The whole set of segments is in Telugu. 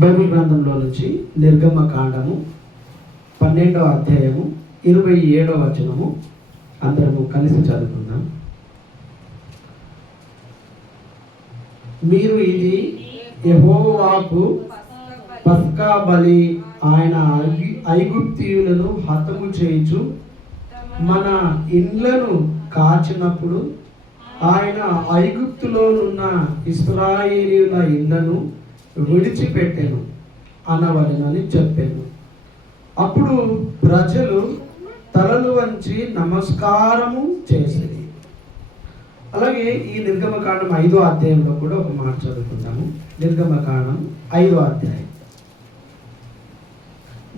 బైబిల్ గ్రంథంలో నుంచి నిర్గమకాండము 12వ అధ్యాయము 27వ వచనము అందరము కలిసి చదువుకుందాం. మీరు ఇది యెహోవాకు పస్కా బలి, ఆయన ఐగుప్తీయులను హతము చేయించు మన ఇండ్లను కాచినప్పుడు ఆయన ఐగుప్తులోనున్న ఇశ్రాయేలీయుల ఇండ్లను విడిచిపెట్టెను అనవలెనని చెప్పాను. అప్పుడు ప్రజలు తలలు వంచి నమస్కారము చేసేది. అలాగే ఈ నిర్గమకాండం 5వ అధ్యాయంలో కూడా ఒక మాట చదువుకుంటాము. నిర్గమకాండం 5వ అధ్యాయం,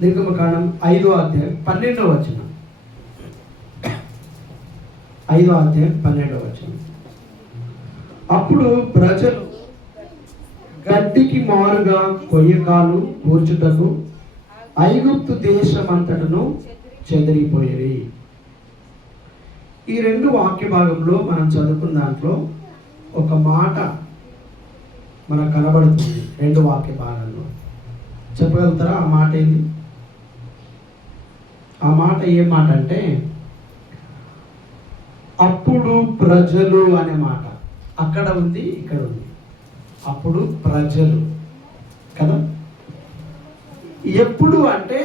నిర్గమకాండం 5వ అధ్యాయం 12వ వచనం. 5వ అధ్యాయం 12వ వచనం. అప్పుడు ప్రజలు గడ్డికి మారుగా కొయ్యకాలు కూర్చుటకు ఐగుప్తు దేశమంతటను చెదిరిపోయేవి. ఈ రెండు వాక్య భాగంలో మనం చదువుకున్న దాంట్లో ఒక మాట మనకు కనబడుతుంది. రెండు వాక్య భాగాల్లో చెప్పగలుగుతారా ఆ మాట ఏంది? ఆ మాట ఏ మాట అంటే అప్పుడు ప్రజలు అనే మాట అక్కడ ఉంది, ఇక్కడ ఉంది. అప్పుడు ప్రజలు కదా. ఎప్పుడు అంటే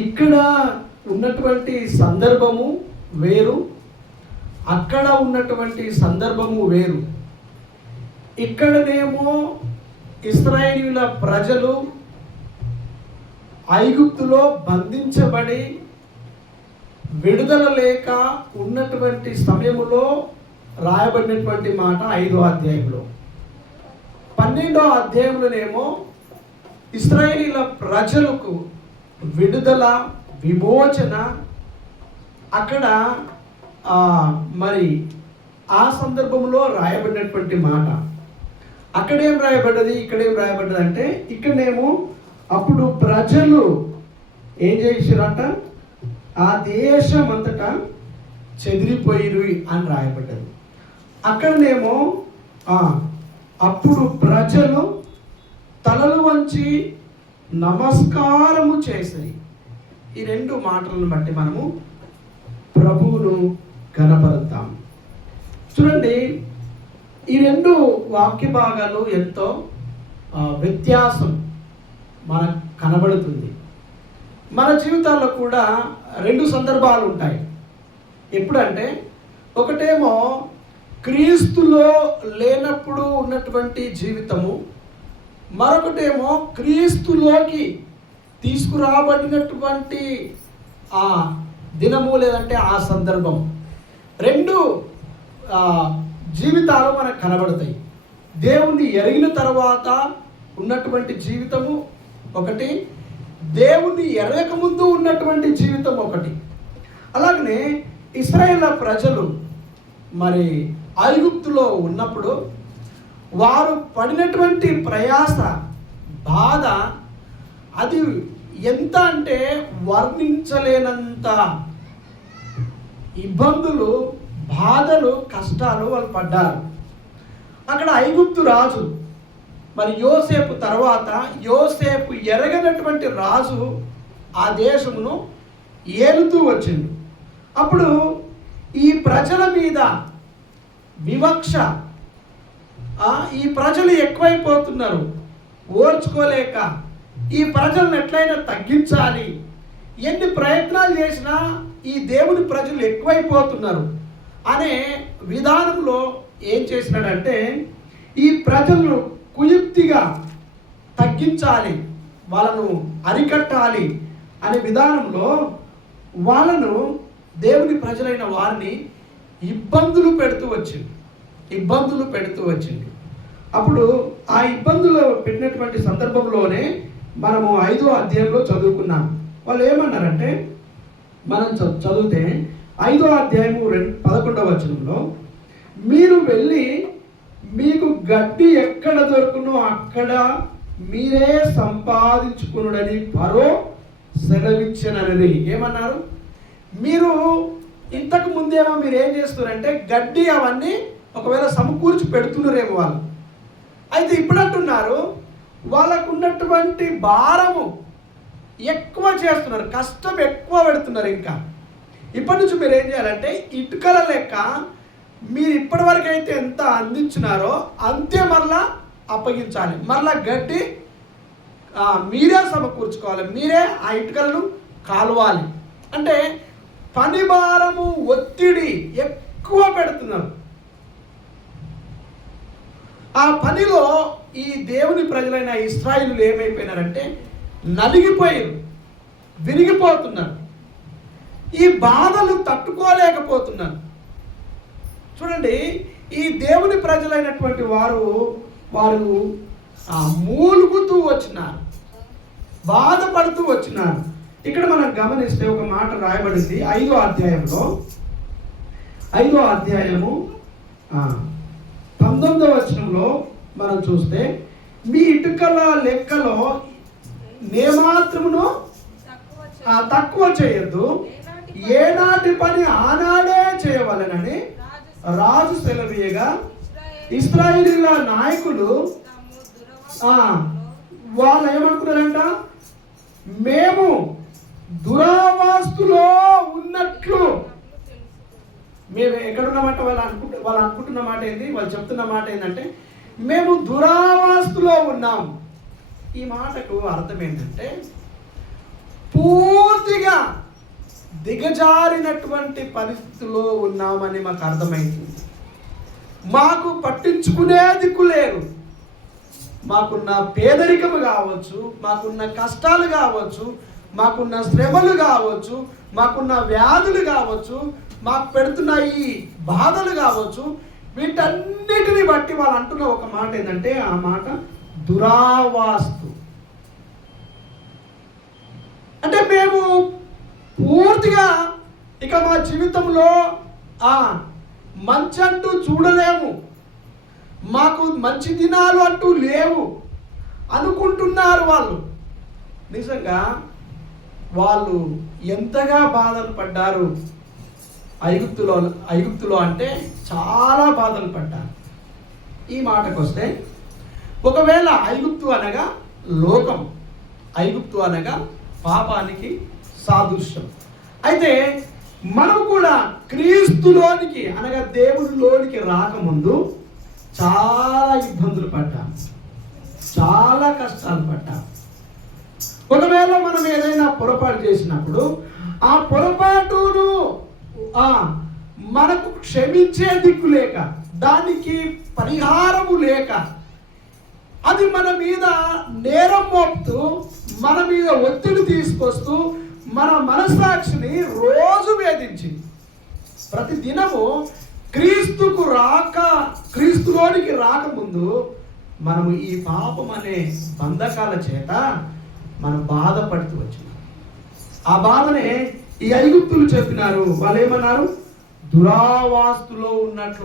ఇక్కడ ఉన్నటువంటి సందర్భము వేరు, అక్కడ ఉన్నటువంటి సందర్భము వేరు. ఇక్కడనేమో ఇశ్రాయేలీయుల ప్రజలు ఐగుప్తులో బంధించబడి విడుదల లేక ఉన్నటువంటి సమయములో రాయబడినటువంటి మాట 5వ అధ్యాయంలో. 12వ అధ్యాయంలోనేమో ఇశ్రాయేలీయుల ప్రజలకు విడుదల, విమోచన అక్కడ మరి ఆ సందర్భంలో రాయబడినటువంటి మాట. అక్కడేం రాయబడ్డది, ఇక్కడేం రాయబడ్డది అంటే ఇక్కడనేమో అప్పుడు ప్రజలు ఏం చేసిరంట, ఆ దేశం అంతటా చెదిరిపోయిరు అని రాయబడ్డది. అక్కడనేమో అప్పుడు ప్రజలు తలలు వంచి నమస్కారము చేసిరి. ఈ రెండు మాటలను బట్టి మనము ప్రభువును కనపరుద్దాం. చూడండి, ఈ రెండు వాక్య భాగాలు ఎంతో వ్యత్యాసం మనకు కనబడుతుంది. మన జీవితాల్లో కూడా రెండు సందర్భాలు ఉంటాయి. ఎప్పుడంటే ఒకటేమో క్రీస్తులో లేనప్పుడు ఉన్నటువంటి జీవితము, మరొకటేమో క్రీస్తులోకి తీసుకురాబడినటువంటి ఆ దినము లేదంటే ఆ సందర్భం. రెండు జీవితాలు మనకు కనబడతాయి. దేవుణ్ణి ఎరిగిన తర్వాత ఉన్నటువంటి జీవితము ఒకటి, దేవుణ్ణి ఎరగకముందు ఉన్నటువంటి జీవితం ఒకటి. అలాగనే ఇశ్రాయేలు ప్రజలు మరి ఐగుప్తులో ఉన్నప్పుడు వారు పడినటువంటి ప్రయాస, బాధ అది ఎంత అంటే వర్ణించలేనంత ఇబ్బందులు, బాధలు, కష్టాలు వాళ్ళు పడ్డారు. అక్కడ ఐగుప్తు రాజు మరి యోసేపు తర్వాత యోసేపు ఎరగనటువంటి రాజు ఆ దేశమును ఏలుతూ వచ్చిండు. అప్పుడు ఈ ప్రజల మీద వివక్ష, ఈ ప్రజలు ఎక్కువైపోతున్నారు, ఓర్చుకోలేక ఈ ప్రజలను ఎట్లయినా తగ్గించాలి, ఎన్ని ప్రయత్నాలు చేసినా ఈ దేవుని ప్రజలు ఎక్కువైపోతున్నారు అనే విధానంలో ఏం చేసినాడంటే ఈ ప్రజలను కుయుక్తిగా తగ్గించాలి, వాళ్ళను అరికట్టాలి అనే విధానంలో వాళ్ళను, దేవుని ప్రజలైన వారిని ఇబ్బందులు పెడుతూ వచ్చింది. అప్పుడు ఆ ఇబ్బందులు పెట్టినటువంటి సందర్భంలోనే మనము 5వ అధ్యాయంలో చదువుకున్నాం. వాళ్ళు ఏమన్నారంటే, మనం చదివితే 5వ అధ్యాయము 11వ వచనంలో, మీరు వెళ్ళి మీకు గడ్డి ఎక్కడ దొరుకునో అక్కడ మీరే సంపాదించుకునుడని ఫరో సెలవిచ్చనని. ఏమన్నారు? మీరు ఇంతకు ముందేమో మీరు ఏం చేస్తున్నారంటే గడ్డి అవన్నీ ఒకవేళ సమకూర్చి పెడుతున్నారేమో వాళ్ళు. అయితే ఇప్పుడు అంటున్నారు వాళ్ళకు ఉన్నటువంటి భారము ఎక్కువ చేస్తున్నారు, కష్టం ఎక్కువ పెడుతున్నారు. ఇంకా ఇప్పటి నుంచి మీరు ఏం చేయాలంటే ఇటుకల లెక్క మీరు ఇప్పటివరకు అయితే ఎంత అందించినారో అంతే మరలా అప్పగించాలి. మరలా గడ్డి మీరే సమకూర్చుకోవాలి, మీరే ఆ ఇటుకలను కాలవాలి. అంటే పని భారము ఒత్తిడి ఎక్కువ పెడుతున్నారు. ఆ పనిలో ఈ దేవుని ప్రజలైన ఇశ్రాయేలు ఏమైపోయినారంటే నలిగిపోయారు, విరిగిపోతున్నారు. ఈ బాధలు తట్టుకోలేకపోతున్నారు. చూడండి, ఈ దేవుని ప్రజలైనటువంటి వారు మూలుగుతూ వచ్చినారు, బాధపడుతూ వచ్చినారు. ఇక్కడ మనం గమనిస్తే ఒక మాట రాయబడింది 5వ అధ్యాయంలో, 5వ అధ్యాయము 19వ వచనంలో మనం చూస్తే, మీ ఇటుకల లెక్కలో నేమాత్రమును తక్కువ చేయొద్దు, ఏనాటి పని ఆనాడే చేయవలెనని రాజు సెలవీయగా ఇశ్రాయేలీయుల నాయకులు వాళ్ళు ఏమనుకున్నారంట, మేము దురావాస్తులో ఉన్నట్లు. మేము ఎక్కడున్నమాట వాళ్ళు అనుకుంటున్న మాట ఏంది, వాళ్ళు చెప్తున్న మాట ఏంటంటే మేము దురావాస్తులో ఉన్నాం. ఈ మాటకు అర్థం ఏంటంటే పూర్తిగా దిగజారినటువంటి పరిస్థితుల్లో ఉన్నామని మాకు అర్థమైంది. మాకు పట్టించుకునే దిక్కు లేరు. మాకున్న పేదరికము కావచ్చు, మాకున్న కష్టాలు కావచ్చు, మాకున్న శ్రమలు కావచ్చు, మాకున్న వ్యాధులు కావచ్చు, మాకు పెడుతున్న ఈ బాధలు కావచ్చు, వీటన్నిటిని బట్టి వాళ్ళు అంటున్న ఒక మాట ఏంటంటే ఆ మాట దురావాస్తు. అంటే మేము పూర్తిగా ఇక మా జీవితంలో మంచి అంటూ చూడలేము, మాకు మంచి దినాలు అంటూ లేవు అనుకుంటున్నారు వాళ్ళు. నిజంగా వాళ్ళు ఎంతగా బాధలు పడ్డారు ఐగుప్తులో అంటే చాలా బాధలు పడ్డారు. ఈ మాటకు వస్తే ఒకవేళ ఐగుప్తు అనగా లోకం, ఐగుప్తు అనగా పాపానికి సాదృశ్యం. అయితే మనం కూడా క్రీస్తులోనికి అనగా దేవుడిలోనికి రాకముందు చాలా ఇబ్బందులు పడ్డాం, చాలా కష్టాలు పడ్డాం. ఒకవేళ మనం ఏదైనా పొరపాటు చేసినప్పుడు ఆ పొరపాటును మనకు క్షమించే దిక్కు లేక, దానికి పరిహారము లేక, అది మన మీద నేరం మోపుతూ, మన మీద ఒత్తిడి తీసుకొస్తూ, మన మనస్సాక్షిని రోజు వేధించి ప్రతి దినము క్రీస్తులోనికి రాకముందు మనము ఈ పాపం అనే బంధకాల చేత మనం బాధపడుతూ వచ్చినాం. ఆ బాధనే ఈ ఐగుప్తులు చెప్పినారు. వాళ్ళు ఏమన్నారు, దురావాస్తులో ఉన్నట్లు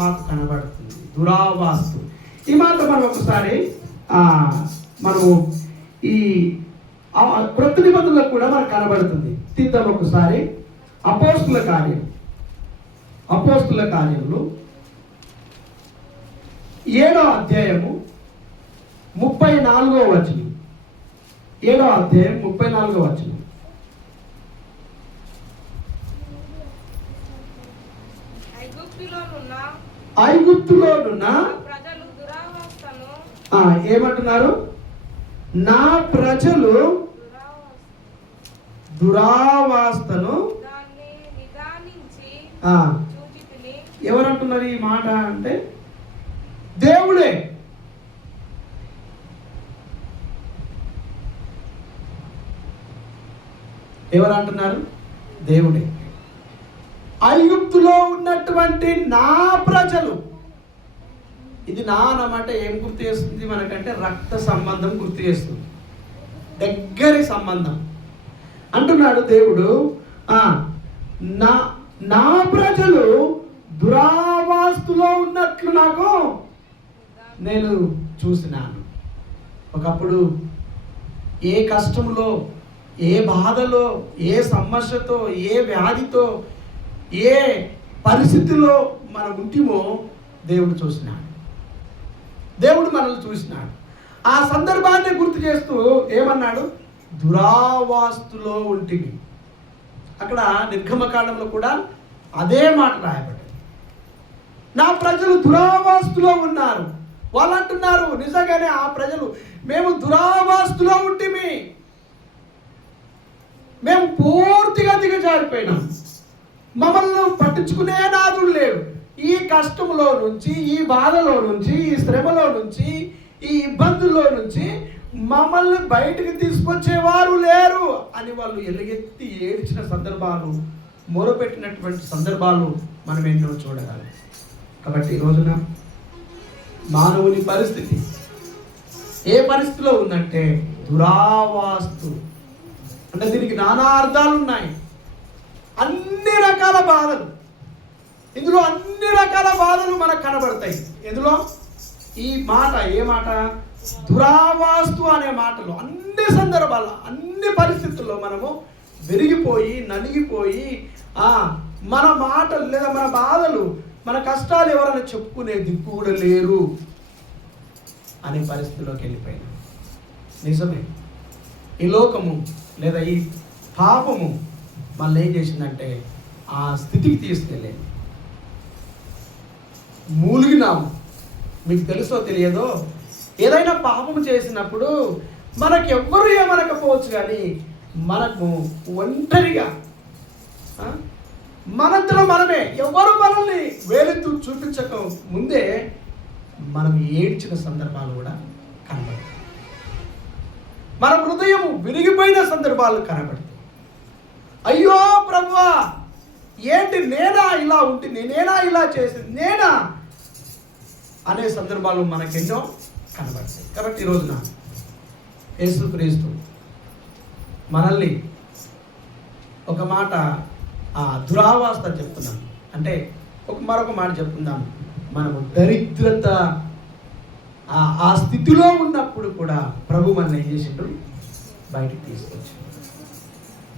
మాకు కనబడుతుంది. దురావాస్తు ఈ మాట మనం ఒకసారి మనము ఈ క్రొత్త నిబంధనలో కూడా మనకు కనబడుతుంది. తీద్దాం ఒకసారి. అపోస్తుల కార్యములు 7వ అధ్యాయము 34వ వచనం. 7వ అధ్యాయం 34వ వచనం. ఐగుప్తులోనున్న ఏమంటున్నారు, నా ప్రజలు దురావాస్తను. ఎవరంటున్నారు ఈ మాట అంటే దేవుడే. ఎవరంటున్నారు, దేవుడే. ఐగుప్తులో ఉన్నటువంటి నా ప్రజలు, ఇది నా అన్నమాట ఏం గుర్తు చేస్తుంది మనకంటే రక్త సంబంధం గుర్తు చేస్తుంది, దగ్గరి సంబంధం. అంటున్నాడు దేవుడు, నా ప్రజలు దురావాస్తులో ఉన్నట్లు నాకు నేను చూసినాను. ఒకప్పుడు ఏ కష్టంలో, ఏ బాధలో, ఏ సమస్యతో, ఏ వ్యాధితో, ఏ పరిస్థితిలో మనం ఉంటిమో దేవుడు చూసినాడు. దేవుడు మనల్ని చూసినాడు. ఆ సందర్భాన్ని గుర్తు చేస్తూ ఏమన్నాడు? దురావాస్తులో ఉంటివి. అక్కడ నిర్గమకాండంలో కూడా అదే మాట రాయబడింది. నా ప్రజలు దురావాస్తులో ఉన్నారు. వాళ్ళు అంటున్నారు నిజంగానే ఆ ప్రజలు, మేము దురావాస్తులో ఉంటిమి, మేము పూర్తిగా దిగజారిపోయినాం, మమ్మల్ని పట్టించుకునే నాదుడు లేడు. ఈ కష్టంలో నుంచి, ఈ బాధలో నుంచి, ఈ శ్రమలో నుంచి, ఈ ఇబ్బందుల్లో నుంచి మమ్మల్ని బయటకు తీసుకొచ్చేవారు లేరు అని వాళ్ళు ఎలుగెత్తి ఏడ్చిన సందర్భాలు, మొరపెట్టినటువంటి సందర్భాలు మనం ఎన్నో చూడగలం. కాబట్టి ఈ రోజున మానవుని పరిస్థితి ఏ పరిస్థితిలో ఉందంటే దురావాస్తు. అంటే దీనికి నానా అర్థాలు ఉన్నాయి. అన్ని రకాల బాధలు, ఇందులో అన్ని రకాల బాధలు మనకు కనబడతాయి. ఎందులో ఈ మాట, ఏ మాట? దురావాస్తు అనే మాటలో అన్ని సందర్భాల్లో, అన్ని పరిస్థితుల్లో మనము విరిగిపోయి, నలిగిపోయి, మన మాటలు లేదా మన బాధలు, మన కష్టాలు ఎవరైనా చెప్పుకునే దిక్కు కూడా లేరు అనే పరిస్థితిలోకి వెళ్ళిపోయినా. నిజమే, ఈ లోకము లేదా ఈ పాపము మళ్ళీ ఏం చేసిందంటే ఆ స్థితికి తీసుకెళ్ళేది. మూలిగినాము. మీకు తెలుసో తెలియదో, ఏదైనా పాపము చేసినప్పుడు మనకు ఎవ్వరు ఏమనకపోవచ్చు, కానీ మనకు ఒంటరిగా మనంతలో మనమే, ఎవరు మనల్ని వేలెత్తు చూపించక ముందే మనం ఏడ్చిన సందర్భాలు కూడా కనబడతాయి. మన హృదయం విరిగిపోయిన సందర్భాలు కనబడతాయి. అయ్యో ప్రభువా, ఏంటి నేనా ఇలా ఉంటుంది, నేనా ఇలా చేసింది, నేనా అనే సందర్భాలు మనకెన్నో కనబడతాయి. కాబట్టి ఈ రోజున యేసుక్రీస్తు మనల్ని ఒక మాట దురావాస్త చెప్తున్నాం అంటే మరొక మాట చెప్పుకుందాం. మనము దరిద్రత ఆ స్థితిలో ఉన్నప్పుడు కూడా ప్రభు మనల్ని ఏం చేసిండు? బయటికి తీసుకొచ్చాడు.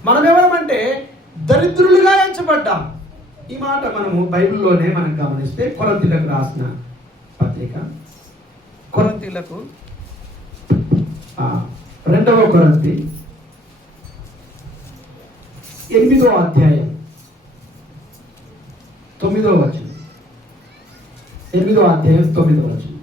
మనం ఎవరమంటే దరిద్రులుగా ఎంచబడ్డాం. ఈ మాట మనము బైబిల్లోనే మనం గమనిస్తే కొరింథీయులకు రాసిన పత్రిక, కొరింథీయులకు 2వ కొరింథీ 8వ అధ్యాయం 9వ వచనం. 8వ అధ్యాయం 9వ వచనం.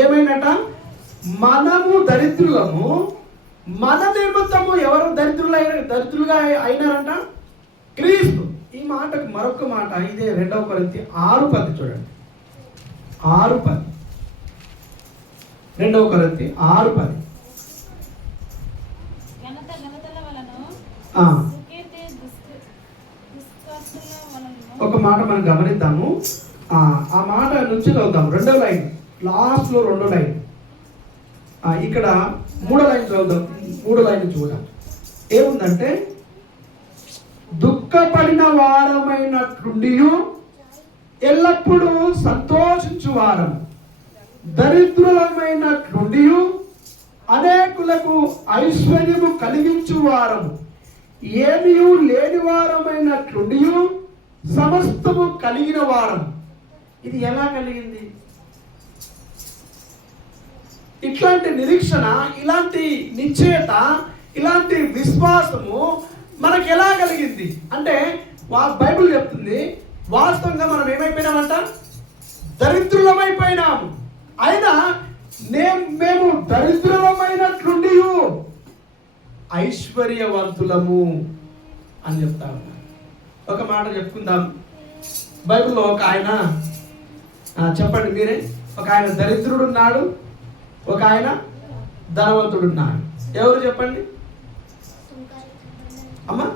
ఏమైనట? మనము దరిద్రులము, మన నిమిత్తము ఎవరు దరిద్రులుగా అయినారంట? క్రీస్తు. ఈ మాటకు మరొక మాట ఇదే 2వ కొరింథీ 6:10 చూడండి. 6:10 2వ కొరింథీ 6:10. ఒక మాట మనం గమనిద్దాము. ఆ మాట నుంచి చదువుతాం. 2వ లైన్, లాస్ట్లో 2వ లైన్. ఇక్కడ 3వ లైన్ చదువుతాం. 3వ లైన్ చూద్దాం. ఏముందంటే, దుఃఖపడిన వారమైనట్లుండి ఎల్లప్పుడూ సంతోషించు వారం, దరిద్రులమైనట్లుండి అనేకులకు ఐశ్వర్యము కలిగించు వారం, ఏమీ లేని వారమైనట్లుండి సమస్తము కలిగిన వారం. ఇది ఎలా కలిగింది? ఇట్లాంటి నిరీక్షణ, ఇలాంటి నిశ్చయత, ఇలాంటి విశ్వాసము మనకు ఎలా కలిగింది అంటే, బైబిల్ చెప్తుంది వాస్తవంగా మనం ఏమైపోయినామంట? దరిద్రులమైపోయినాము. అయినా మేము దరిద్రులమైనట్లుండి ఐశ్వర్యవంతులము అని చెప్తా ఉన్నాం. ఒక మాట చెప్పుకుందాం. బైబిల్లో ఒక ఆయన, చెప్పండి మీరే, ఒక ఆయన దరిద్రుడు ఉన్నాడు, ఒక ఆయన ధనవంతుడు ఉన్నాడు. ఎవరు చెప్పండి అమ్మా?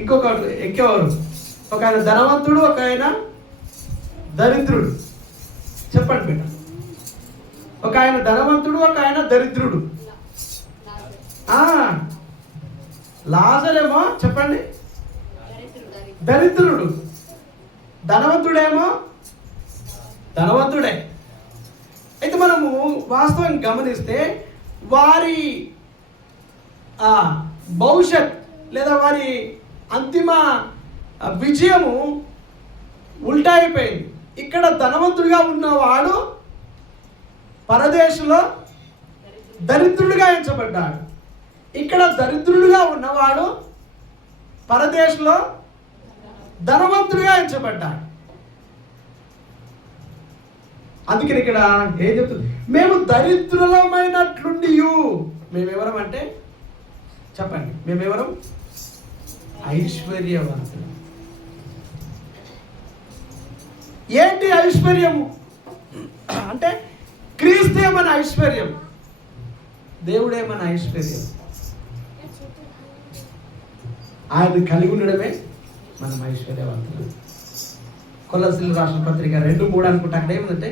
ఇంకెవరు? ఒక ఆయన ధనవంతుడు, ఒక ఆయన దరిద్రుడు. చెప్పండి బిడ్డ. ఒక ఆయన ధనవంతుడు, ఒక ఆయన దరిద్రుడు. లాజరేమో చెప్పండి దరిద్రుడు, ధనవంతుడేమో ధనవంతుడే. అయితే మనము వాస్తవం గమనిస్తే వారి భవిష్యత్ లేదా వారి అంతిమ విజయము ఉల్టా అయిపోయింది. ఇక్కడ ధనవంతుడిగా ఉన్నవాడు పరదేశంలో దరిద్రుడిగా ఎంచబడ్డాడు. ఇక్కడ దరిద్రుడిగా ఉన్నవాడు పరదేశంలో ధనవంతుడిగా ఎంచబడ్డాడు. అందుకని ఇక్కడ ఏం చెప్తుంది? మేము దరిద్రులమైనట్లుండి మేమెవరం అంటే చెప్పండి, మేమెవరం? ఐశ్వర్యవంతులు. ఏంటి ఐశ్వర్యము అంటే? క్రీస్తే మన ఐశ్వర్యం, దేవుడే మన ఐశ్వర్యం. ఆయన కలిగి ఉండడమే మనం ఐశ్వర్యవంతులు. కొలస్సీలు రాసిన పత్రిక 2:3 అనుకుంటా. అక్కడ ఏమిటంటే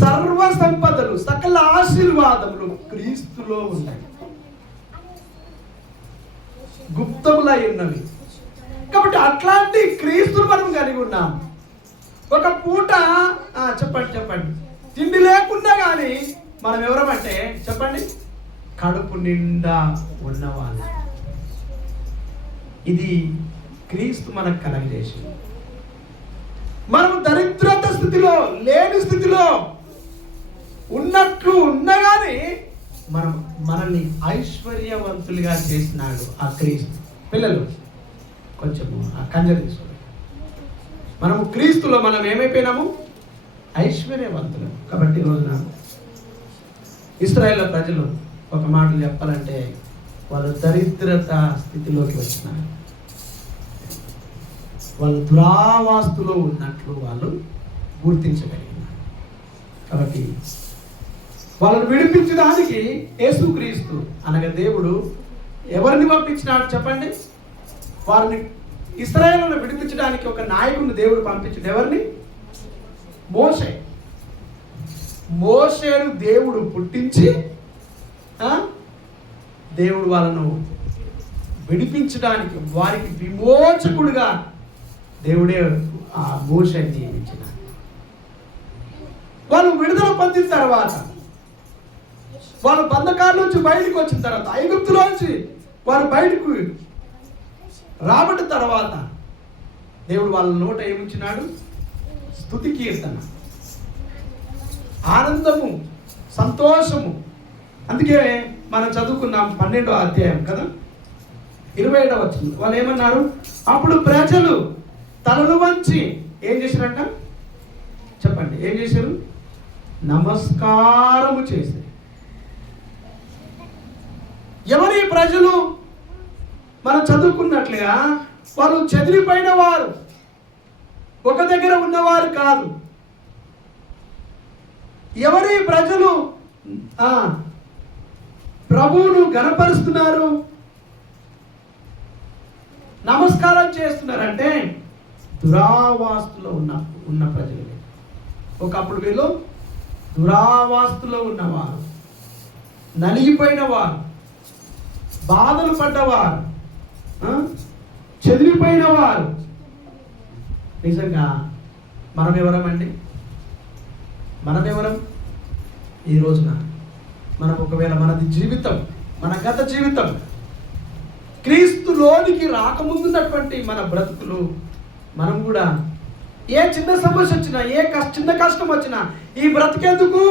సర్వ సంపదలు సకల ఆశీర్వాదములు క్రీస్తులో ఉన్నాయి, గుప్తములై ఉన్నవి. కాబట్టి అట్లాంటి క్రీస్తును మనం కలిగి ఉన్నాం. ఒక పూట చెప్పండి తిండి లేకుండా కానీ మనం ఎవరమంటే చెప్పండి, కడుపు నిండా ఉన్నవాళ్ళు. ఇది క్రీస్తు మనకు కలగజేసింది. మనం దరిద్రత స్థితిలో లేని స్థితిలో ఉన్నట్లు ఉన్నగాని మనల్ని ఐశ్వర్యవంతులుగా చేసినాడు ఆ క్రీస్తు. పిల్లలు కొంచెము ఆ కంజర తీసుకోండి. మనము క్రీస్తులో మనం ఏమైపోయినాము? ఐశ్వర్యవంతులు. కాబట్టి ఈరోజున ఇశ్రాయేలు ప్రజలు ఒక మాటలు చెప్పాలంటే వాళ్ళు దరిద్రత స్థితిలోకి వచ్చినారు. వాళ్ళు దురావాస్తులో ఉన్నట్లు వాళ్ళు గుర్తించగలిగినారు. కాబట్టి వాళ్ళని విడిపించడానికి యేసుక్రీస్తు అనగా దేవుడు ఎవరిని పంపించినాడు చెప్పండి? వారిని ఇశ్రాయేలును విడిపించడానికి ఒక నాయకుడిని దేవుడు పంపించాడు. ఎవరిని? మోషేను దేవుడు పుట్టించి దేవుడు వాళ్ళను విడిపించడానికి వారికి విమోచకుడుగా దేవుడే ఆ మోషేని నియమించినాడు. వాళ్ళు విడుదల పొందిన తర్వాత, వాళ్ళు బంధకాల నుంచి బయటకు వచ్చిన తర్వాత, ఐగుప్తులోంచి వారు బయటకు రాబట్టిన తర్వాత దేవుడు వాళ్ళ నోట ఏమిచ్చినాడు? స్తుతి కీర్తన, ఆనందము, సంతోషము. అందుకే మనం చదువుకున్నాం 12వ అధ్యాయం కదా, 27వ వచనం. వాళ్ళు ఏమన్నారు? అప్పుడు ప్రజలు తలలు వంచి ఏం చేశారంట చెప్పండి? ఏం చేశారు? నమస్కారము చేశారు. ఎవరి ప్రజలు? మనం చదువుకున్నట్లుగా వాళ్ళు చెదిరిపోయిన వారు, ఒక దగ్గర ఉన్నవారు కాదు. ఎవరి ప్రజలు ప్రభువును ఘనపరుస్తున్నారు, నమస్కారం చేస్తున్నారంటే దురావాస్తులో ఉన్న ప్రజలు. ఒకప్పుడు వీళ్ళు దురావాస్తులో ఉన్నవారు, నలిగిపోయిన వారు, బాధలు పడ్డవారు, చెదిరిపోయిన వారు. నిజంగా మనం ఎవరమండి? మనం ఎవరం? ఈ రోజున మనం ఒకవేళ మనది జీవితం, మన గత జీవితం క్రీస్తులోనికి రాకముందున్నటువంటి మన బ్రతుకులు, మనం కూడా ఏ చిన్న సమస్య వచ్చినా, ఏ చిన్న కష్టం వచ్చినా, ఈ బ్రతికేందుకు,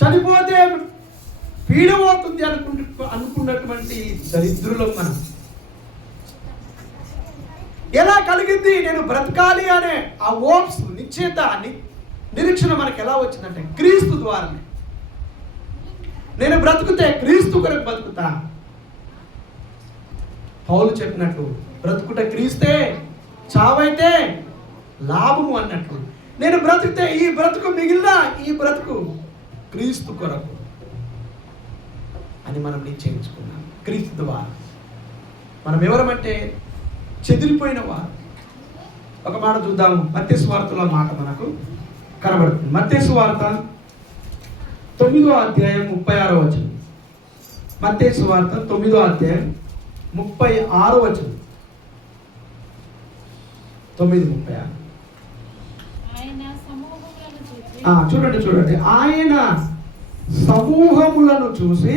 చనిపోతే పీడమవుతుంది అనుకున్నటువంటి దరిద్రులం మనం. ఎలా కలిగింది? నేను బ్రతకాలి అనే ఆ ఓప్స్, నిశ్చయత, నిరీక్షణ మనకు ఎలా వచ్చిందంటే క్రీస్తు ద్వారానే. నేను బ్రతుకుతే క్రీస్తు కొరకు బతుకుతా. పౌలు చెప్పినట్టు బ్రతుకుట క్రీస్తే, చావైతే లాభము అన్నట్లు. నేను బ్రతికితే ఈ బ్రతుకు మిగిలిన ఈ బ్రతుకు క్రీస్తు కొరకు అని మనం నిశ్చయించుకున్నాం. క్రీస్తు ద్వారా మనం ఎవరమంటే చెదిరిపోయిన వారు. ఒక మాట చూద్దాము. మత్తయి సువార్తలో మాట మనకు కనబడుతుంది. మత్తయి సువార్త 9వ అధ్యాయం 36వ వచనం. మత్తయి సువార్త 9వ అధ్యాయం 36వ వచనం. 9:36. చూడండి. ఆయన సమూహములను చూసి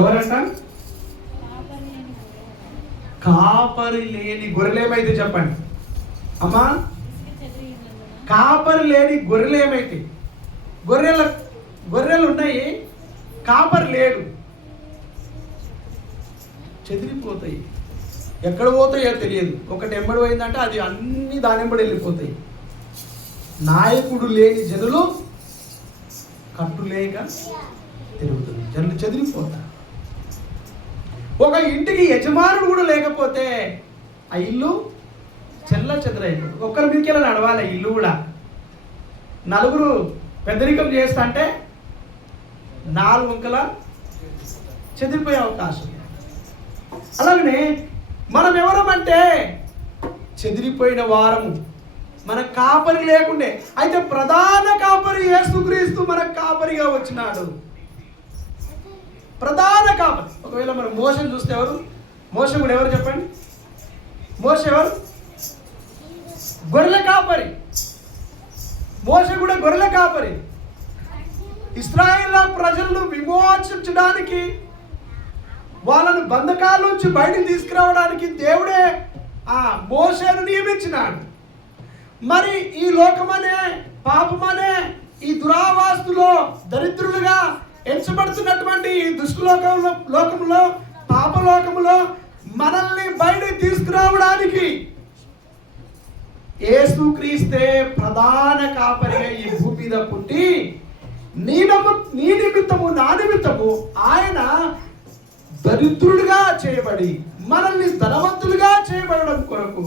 ఎవరంట? కాపరి లేని గొర్రెలేమైతే చెప్పండి అమ్మా. కాపరి లేని గొర్రెలేమైతే, గొర్రెలు ఉన్నాయి, కాపరి లేడు, చెదిరిపోతాయి. ఎక్కడ పోతాయో తెలియదు. ఒకటి ఎంబడి పోయిందంటే అది అన్ని దాని ఎంబడి వెళ్ళిపోతాయి. నాయకుడు లేని జనులు కట్టులేక తిరుగుతుంది, జనులు చెదిరిపోతారు. ఒక ఇంటికి యజమానుడు కూడా లేకపోతే ఆ ఇల్లు చెల్ల చెదరైపోతుంది. ఒక్కరి మీదకి నడవాలి ఇల్లు కూడా. నలుగురు పెద్దరికం చేస్తా అంటే 4 వంకల చెదిరిపోయే అవకాశం. అలాగనే మనం ఎవరమంటే చెదిరిపోయిన వారము, మన కాపరి లేకుండే. అయితే ప్రధాన కాపరి యేసుక్రీస్తు మనకు కాపరిగా వచ్చినాడు. ప్రధాన కాపరి. ఒకవేళ మనం మోషను చూస్తే ఎవరు? మోష కూడా ఎవరు చెప్పండి? మోష ఎవరు? గొర్రెల కాపరి. మోష కూడా గొర్రెల కాపరి. ఇశ్రాయేలు ప్రజలను విమోచించడానికి, వాళ్ళను బంధకాల నుంచి బయటకు తీసుకురావడానికి దేవుడే ఆ మోషేను నియమించినాడు. మరి ఈ లోకమనే, పాపమనే ఈ దురావాస్తులో దరిద్రులుగా ఎంచబడుతున్నటువంటి ఈ లోకంలో, పాపలోకములో మనల్ని బయటకు తీసుకురావడానికి యేసుక్రీస్తే ప్రధాన కాపరిగా ఈ భూమి మీద పుట్టి నీ నిమిత్తము నా నిమిత్తము ఆయన దరిద్రుడిగా చేయబడి మనల్ని ధనవంతులుగా చేయబడడం కొరకు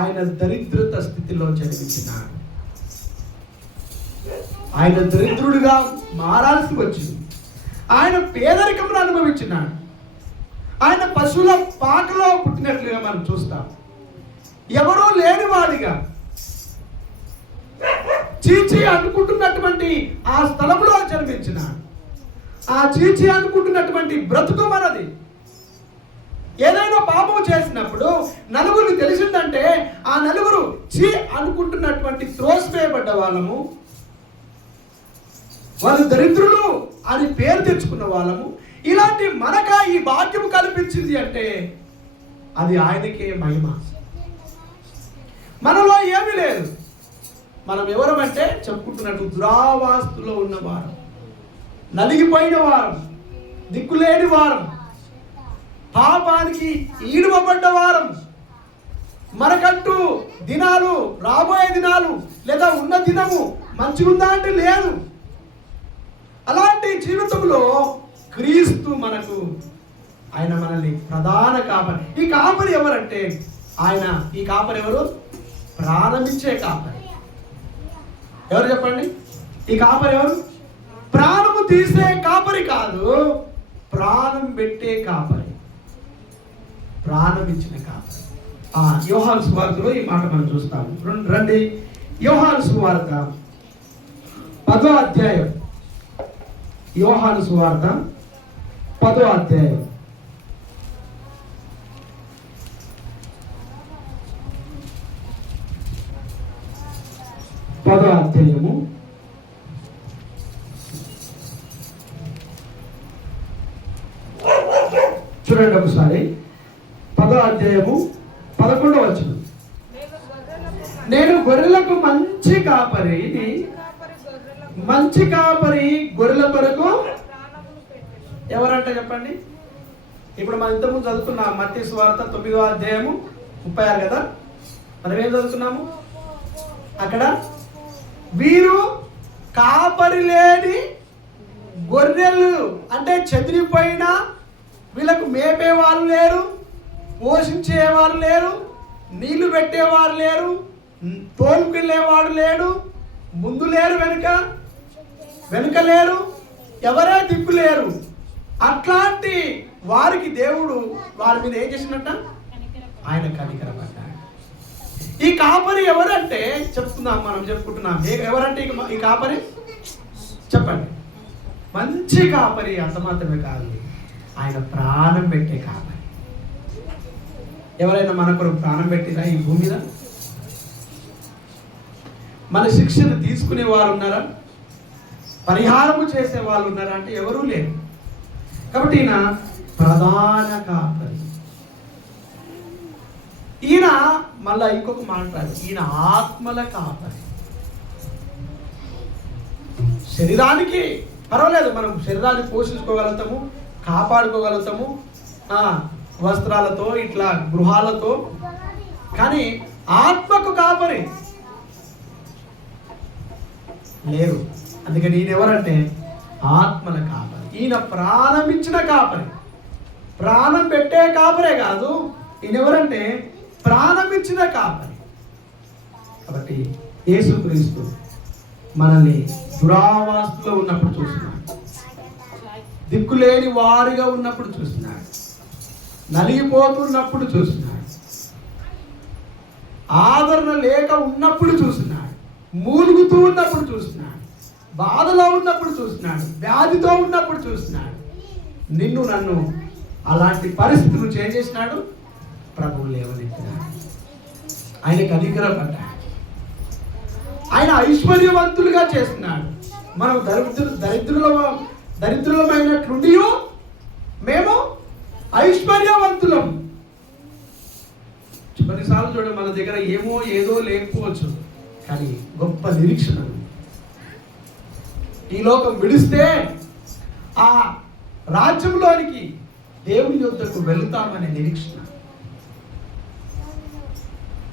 ఆయన దరిద్రత స్థితిలో జన్మించినాడు. ఆయన దరిద్రుడిగా మారాల్సి వచ్చింది. ఆయన పేదరికమును అనుభవించినాడు. ఆయన పశువుల పాకలో పుట్టినట్లుగా మనం చూస్తాం. ఎవరూ లేనివాడిగా చీచి అనుకుంటున్నటువంటి ఆ స్థలంలో జన్మించినాడు. ఆ చీచి అనుకుంటున్నటువంటి బ్రతుకు మనది. ఏదైనా పాపం చేసినప్పుడు నలుగురికి తెలిసిందంటే ఆ నలుగురు చీ అనుకుంటున్నటువంటి త్రోసివేయబడ్డ వాళ్ళము, వాళ్ళు దరిద్రులు అని పేరు తెచ్చుకున్న వాళ్ళము. ఇలాంటి మనక ఈ భాగ్యం కల్పించింది అంటే అది ఆయనకే మహిమ. మనలో ఏమీ లేదు. మనం ఎవరమంటే చెప్పుకుంటున్నట్టు దురావాస్తులో ఉన్నవారు, నలిగిపోయిన వారం, దిక్కులేని వారం, పాపానికి ఈడువబడ్డ వారం. మనకంటూ దినాలు, రాబోయే దినాలు లేదా ఉన్న దినము మంచిగుందా అంటే లేదు. అలాంటి జీవితంలో క్రీస్తు మనకు, ఆయన మనల్ని ప్రధాన కాపరి. ఈ కాపరి ఎవరంటే ఆయన, ఈ కాపరి ఎవరు? ప్రాణమిచ్చే కాపరి. ఎవరు చెప్పండి? ఈ కాపరి ఎవరు? ప్రాణము తీసే కాపరి కాదు, ప్రాణం పెట్టే కాపరి, ప్రాణం ఇచ్చిన కాపరి. యోహాను సువార్తలో ఈ మాట మనం చూస్తాము. రండి, యోహాను సువార్త 10వ అధ్యాయం. యోహాను సువార్త 10వ అధ్యాయం. చూడండి ఒకసారి. 10వ అధ్యాయము 11వ వచనం. నేను గొర్రెలకు మంచి కాపరిని, మంచి కాపరి గొర్రెల కొరకు. ఎవరంట చెప్పండి? ఇప్పుడు మనం ఇంతకుముందు చదువుకున్నాం మత్తయి సువార్త 9వ అధ్యాయము 36 కదా. మనం ఏం చదువుకున్నాము అక్కడ? వీరు కాపరి లేని గొర్రెలు అంటే చెదిరిపోయిన, వీళ్ళకు మేపేవారు లేరు, పోషించేవారు లేరు, నీళ్లు పెట్టేవారు లేరు, తోలుకెళ్ళేవాడు లేడు, ముందు లేరు, వెనుక లేరు, ఎవరే దిక్కు లేరు. అట్లాంటి వారికి దేవుడు వారి మీద ఏం చేసినట్ట? ఆయన కనికరపడ్డాడు. ఈ కాపరి ఎవరంటే చెప్తున్నాం, మనం చెప్పుకుంటున్నాం. ఎవరంటే ఈ కాపరి చెప్పండి? మంచి కాపరి. అంత మాత్రమే కాదు, ఆయన ప్రాణం పెట్టే కాపరి. ఎవరైనా మన కొరకు ప్రాణం పెట్టిరా ఈ భూమి మీద? మన శిక్షను తీసుకునే వారు ఉన్నారా? పరిహారము చేసే వాళ్ళు ఉన్నారా అంటే ఎవరూ లేరు. కాబట్టి ఈయన ప్రధాన కాపరి. ఈయన మళ్ళా ఇంకొక మాట్లాడు, ఈయన ఆత్మల కాపరి. శరీరానికి పర్వాలేదు, మనం శరీరాన్ని పోషించుకోగలుగుతాము, కాపాడుకోగలుగుతాము వస్త్రాలతో, ఇట్లా గృహాలతో. కానీ ఆత్మకు కాపరి లేరు. అందుకని ఈయన ఎవరంటే ఆత్మల కాపరి. ఈయన ప్రాణం ఇచ్చిన కాపరి, ప్రాణం పెట్టే కాపరే కాదు, ఈయన ఎవరంటే ప్రాణం ఇచ్చిన కాపరి. కాబట్టి యేసుక్రీస్తు మనల్ని దురావస్థలో ఉన్నప్పుడు చూస్తున్నాడు, దిక్కులేని వారిగా ఉన్నప్పుడు చూస్తున్నాడు, నలిగిపోతున్నప్పుడు చూస్తున్నాడు, ఆదరణ లేక ఉన్నప్పుడు చూస్తున్నాడు, మూలుగుతూ ఉన్నప్పుడు చూస్తున్నాడు, బాధలో ఉన్నప్పుడు చూస్తున్నాడు, వ్యాధితో ఉన్నప్పుడు చూస్తున్నాడు. నిన్ను నన్ను అలాంటి పరిస్థితులు చేంజ్ చేసినాడు, ప్రభువు లేవనెత్తినాడు, ఆయన కనికరపడ్డాడు, ఆయన ఐశ్వర్యవంతులుగా చేస్తున్నాడు. మనం దరిద్రులమైనట్లుండి మేము ఐశ్వర్యవంతులం. కొన్నిసార్లు చూడండి, మన దగ్గర ఏదో లేకపోవచ్చు, కానీ గొప్ప నిరీక్షణ ఉంది. ఈ లోకం విడిస్తే ఆ రాజ్యంలోనికి దేవుని యొద్దకు వెళుతామనే నిరీక్షణ,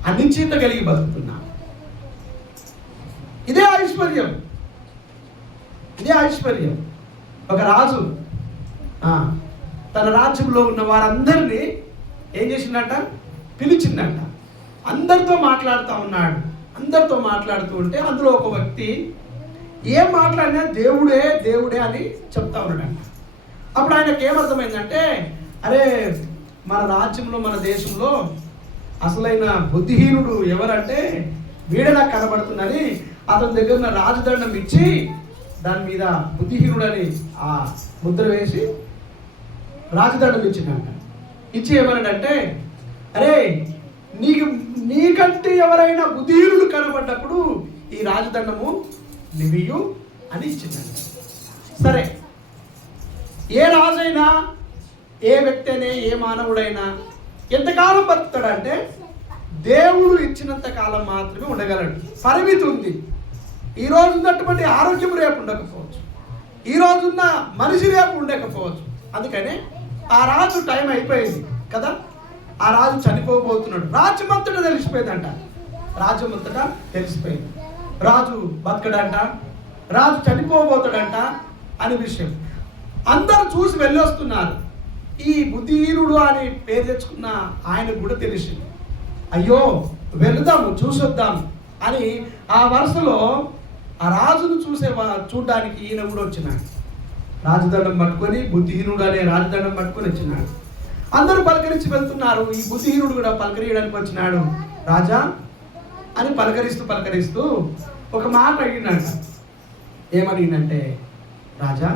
అనిశ్చిత కలిగి బతుకుతున్నాం. ఇదే ఐశ్వర్యం, ఇదే ఐశ్వర్యం. ఒక రాజు తన రాజ్యంలో ఉన్న వారందరినీ ఏం చేసిందట, పిలిచిందట. అందరితో మాట్లాడుతూ ఉన్నాడు. అందరితో మాట్లాడుతూ ఉంటే అందులో ఒక వ్యక్తి ఏం మాట్లాడినా దేవుడే దేవుడే అని చెప్తా ఉన్నాడంట. అప్పుడు ఆయనకి ఏమర్థమైందంటే, అరే మన రాజ్యంలో, మన దేశంలో అసలైన బుద్ధిహీనుడు ఎవరంటే వీడలా కనబడుతుందని అతని దగ్గర ఉన్న రాజదండం ఇచ్చి దాని మీద బుద్ధిహీనుడని ఆ ముద్ర వేసి రాజదండం ఇచ్చిందంట. ఇచ్చి ఏమన్నాడంటే, అరే నీకంటే ఎవరైనా బుద్ధిహీనుడు కనబడ్డప్పుడు ఈ రాజదండము నివియు అని ఇచ్చిందంట. సరే, ఏ రాజైనా, ఏ వ్యక్తి అయినా, ఏ మానవుడైనా ఎంతకాలం బతుకుతాడంటే దేవుడు ఇచ్చినంత కాలం మాత్రమే ఉండగలడు. పరిమితి ఉంది. ఈ రోజు ఉన్నటువంటి ఆరోగ్యం రేపు ఉండకపోవచ్చు, ఈ రోజున్న మనిషి రేపు ఉండకపోవచ్చు. అందుకనే ఆ రాజు టైం అయిపోయింది కదా, ఆ రాజు చనిపోబోతున్నాడు. రాజ్యమంతటా తెలిసిపోయిందంట, రాజ్యమంతటా తెలిసిపోయింది. రాజు బతకడంట, రాజు చనిపోబోతాడంట అనే విషయం అందరూ చూసి వెళ్ళొస్తున్నారు. ఈ బుద్ధిహీనుడు అని పేరు తెచ్చుకున్న ఆయనకు కూడా తెలిసింది. అయ్యో వెళుదాము, చూసొద్దాం అని ఆ వరుసలో ఆ రాజును చూడడానికి ఈయన కూడా వచ్చినాడు. రాజదండం పట్టుకొని, బుద్ధిహీనుడు అనే రాజదండం పట్టుకొని వచ్చినాడు. అందరూ పలకరించి వెళ్తున్నారు. ఈ బుద్ధిహీనుడు కూడా పలకరియడానికి వచ్చినాడు. రాజా అని పలకరిస్తూ ఒక మాట అడిగినాడు. ఏమడిగినంటే, రాజా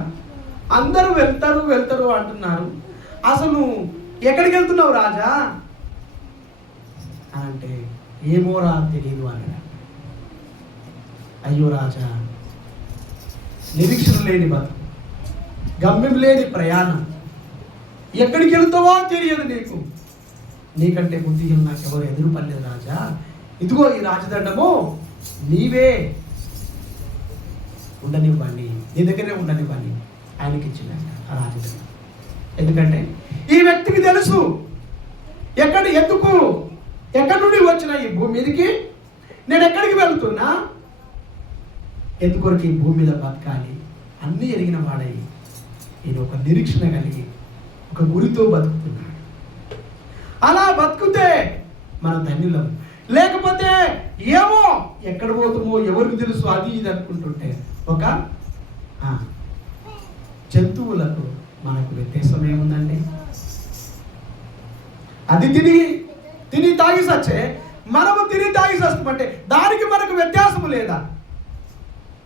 అందరూ వెళ్తారు అంటున్నారు, అసలు ఎక్కడికి వెళ్తున్నావు రాజా అని అంటే, ఏమోరా తెలియదు అన్నాడు. అయ్యో రాజా, నిరీక్షణ లేని బతుకు, గమ్యం లేని ప్రయాణం, ఎక్కడికి వెళ్తావో తెలియదు నీకు, నీకంటే బుద్ధిహీనం నాకు ఎవరు ఎదురు పడలేదు రాజా, ఇదిగో ఈ రాజదండము నీవే, ఉండనివ్వండి, నీ దగ్గరే ఉండనివ్వండి ఆయనకి ఇచ్చిందంట ఆ రాజదండం. ఎందుకంటే ఈ వ్యక్తికి తెలుసు ఎక్కడి నుండి వచ్చిన ఈ భూమి మీదకి నేను ఎక్కడికి వెళ్తున్నా, ఎందుకొరకు ఈ భూమి మీద బతకాలి అన్నీ ఎరిగిన వాడై ఈయన ఒక నిరీక్షణ కలిగి ఒక గురితో బతుకుతున్నాడు. అలా బతుకుతే మన ధన్యులం. లేకపోతే ఏమో ఎక్కడ పోతామో ఎవరికి తెలుసు అది ఇది అనుకుంటుంటే ఒక జంతువులకు మనకు వ్యత్యాసం ఏముందండి? అది తిని తాగి సచ్చే, మనము తిని తాగి సస్తామంటే దానికి మనకు వ్యత్యాసము లేదా?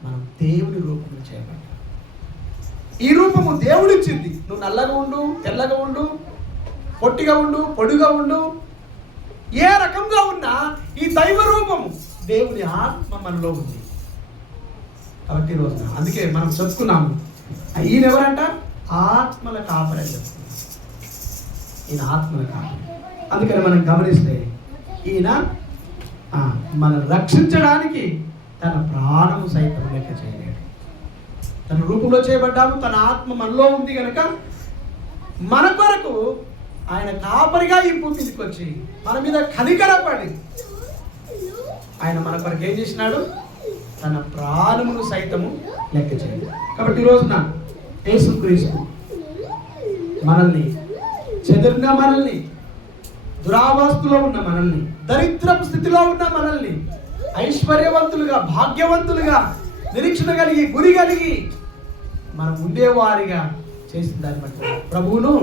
మనం దేవుని రూపం చేయబడ్డాం. ఈ రూపము దేవుడిచ్చింది. నువ్వు నల్లగా ఉండు, తెల్లగా ఉండు, పొట్టిగా ఉండు, పొడుగా ఉండు, ఏ రకంగా ఉన్నా ఈ దైవ రూపము దేవుని ఆత్మ మనలో ఉంది. కాబట్టి రోజున అందుకే మనం చెప్పుకున్నాము, ఈయన ఎవరంట? ఆత్మల కాపరి అని చెప్తున్నాడు. ఈయన ఆత్మల కాపరి. అందుకని మనం గమనిస్తే ఈయన మనం రక్షించడానికి తన ప్రాణము సైతం లెక్క చేయలేడు. తన రూపంలో చేయబడ్డాము, తన ఆత్మ మనలో ఉంది కనుక మన కొరకు ఆయన కాపరిగా ఈ భూమి మీదకి వచ్చి మన మీద కనికరపడి ఆయన మన కొరకు ఏం చేసినాడు? తన ప్రాణమును సైతము లెక్క చేయలేదు. కాబట్టి ఈ రోజున యేసుక్రీస్తు మనల్ని, చెదిరిన మనల్ని, దురావస్థలో ఉన్న మనల్ని, దరిద్రపు స్థితిలో ఉన్న మనల్ని ఐశ్వర్యవంతులుగా, భాగ్యవంతులుగా, నిరీక్షణ కలిగి, గురి కలిగి మనం ఉండేవారిగా చేసిన దాన్ని బట్టి ప్రభువును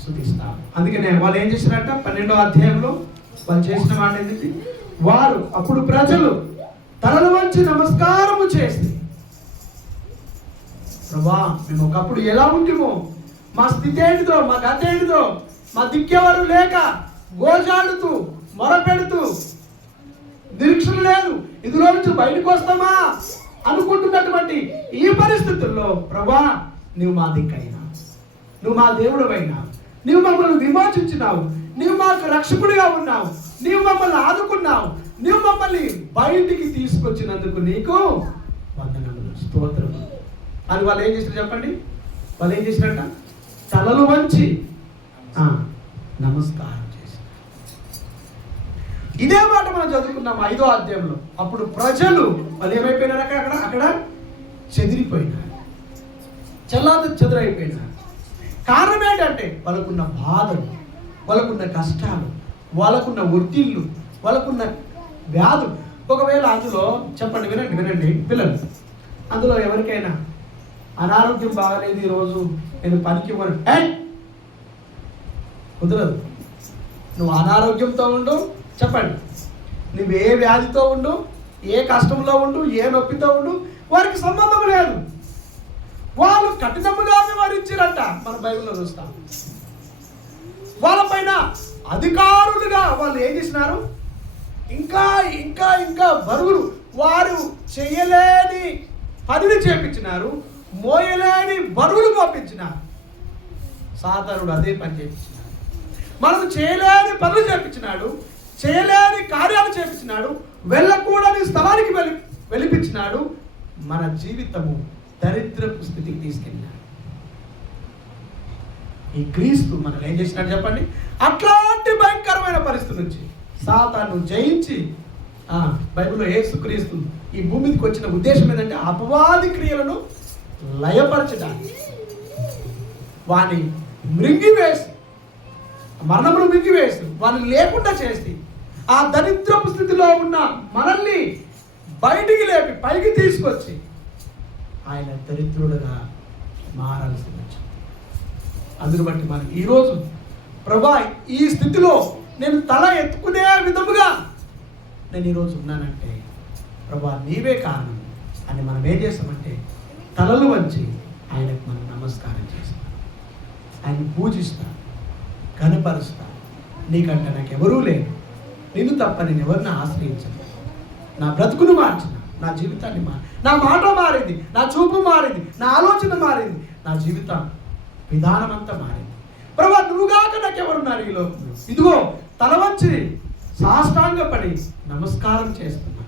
స్తుతిస్తాం. అందుకనే వాళ్ళు ఏం చేశారంట? 12వ అధ్యాయంలో వాళ్ళు చేసిన మాట ఏంటి? వారు అప్పుడు ప్రజలు తలలు వంచి నమస్కారము చేసి, ప్రభా మేము ఒకప్పుడు ఎలా ఉంటిమో, మా స్థితి ఏంటిదో, మా గత ఏంటిదో, మా దిక్కెవరు లేక గోజాడుతూ మొరపెడుతూ నిరీక్షణ లేదు, ఇందులో నుంచి బయటకు వస్తామా అనుకుంటున్నటువంటి ఈ పరిస్థితుల్లో ప్రభా నువ్వు మా దిక్కైనా, నువ్వు మా దేవుడు అయినా, నువ్వు మమ్మల్ని విమోచించినావు, నువ్వు మాకు రక్షకుడిగా ఉన్నావు, నువ్వు మమ్మల్ని ఆదుకున్నావు, నువ్వు మమ్మల్ని బయటికి తీసుకొచ్చినందుకు నీకు వందనములు, స్తోత్రము అని వాళ్ళు ఏం చేశారు చెప్పండి? వాళ్ళు ఏం చేశారంట? తలలు వంచి నమస్కారం చేశారు. ఇదే మాట మనం చదువుకున్నాం 5వ అధ్యాయంలో. అప్పుడు ప్రజలు వాళ్ళు ఏమైపోయినారు? అక్కడ చెదిరిపోయినారు, చెదరైపోయినారు. కారణం ఏంటంటే వాళ్ళకున్న బాధలు, వాళ్ళకున్న కష్టాలు, వాళ్ళకున్న ఒత్తిళ్ళు, వాళ్ళకున్న వ్యాధులు. ఒకవేళ అందులో చెప్పండి, వినండి పిల్లలు, అందులో ఎవరికైనా అనారోగ్యం బాగలేదు, ఈరోజు నేను పనికి కుదరదు. నువ్వు అనారోగ్యంతో ఉండు, చెప్పండి, నువ్వు ఏ వ్యాధితో ఉండు, ఏ కష్టంలో ఉండు, ఏ నొప్పితో ఉండు, వారికి సంబంధం లేదు. వాళ్ళు కఠినముగా వివరించారంట. మన బైబిల్లో చూస్తాం. వాళ్ళపైన అధికారులుగా వాళ్ళు ఏం చేసినారు? ఇంకా ఇంకా ఇంకా బరువులు, వారు చేయలేని పనిని చేపించినారు, మోయలేని బరువులు పంపించినారు. సాతానుడు అదే పని చేపించినాడు. మనం చేయలేని పనులు చేపించినాడు, చేయలేని కార్యాలు చేపించినాడు, వెళ్ళకూడని స్థలానికి వెళ్ళిపించినాడు. మన జీవితము దరిద్రపు స్థితికి తీసుకెళ్ళినాడు. ఈ క్రీస్తు మనం ఏం చేసినాడు చెప్పండి? అట్లాంటి భయంకరమైన పరిస్థితి నుంచి సాతాను జయించి, బైబిల్లో యేసుక్రీస్తు ఈ భూమి మీదకి వచ్చిన ఉద్దేశం ఏంటంటే అపవాది క్రియలను లయపరచడానికి, వాని మృంగివేసి, మరణమును మృంగివేసి, వాని లేకుండా చేసి, ఆ దరిద్రపు స్థితిలో ఉన్న మనల్ని బయటికి లేపి పైకి తీసుకొచ్చి ఆయన దరిద్రుడుగా మారాల్సి వచ్చింది. అందును బట్టి మనం ఈరోజు ప్రభా ఈ స్థితిలో నేను తల ఎత్తుకునే విధముగా నేను ఈరోజు ఉన్నానంటే ప్రభా నీవే కారణం అని మనం ఏం చేస్తామంటే తలలు వంచి ఆయనకు మనం నమస్కారం చేస్తాం, ఆయన పూజిస్తాం, కనపరుస్తాం. నీకంటే నాకు ఎవరూ లేరు, నిన్ను తప్ప నేను ఎవరిని ఆశ్రయించను. నా బ్రతుకును మార్చిన, నా జీవితాన్ని నా మాట మారింది, నా చూపు మారింది, నా ఆలోచన మారింది, నా జీవితం విధానం అంతా మారింది. ప్రభా నువ్వుగాక నాకెవరున్నారు ఈ లోకంలో? ఇదిగో తల వంచి సాష్టాంగపడి నమస్కారం చేస్తున్నా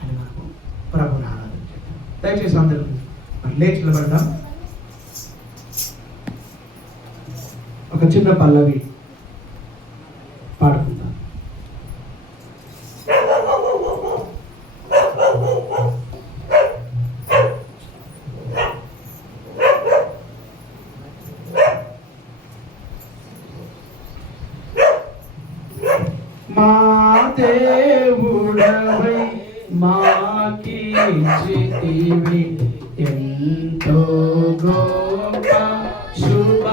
అని మనకు ప్రభుని ఆరాధన చేద్దాం. దయచేసి అందరూ మనం లేచి నిలబడదాం. ఒక చిన్న పల్లవి పాడుకుందాం. మా దేవుడవై మాకిచ్చితివి ఎంతో గొప్ప శుభ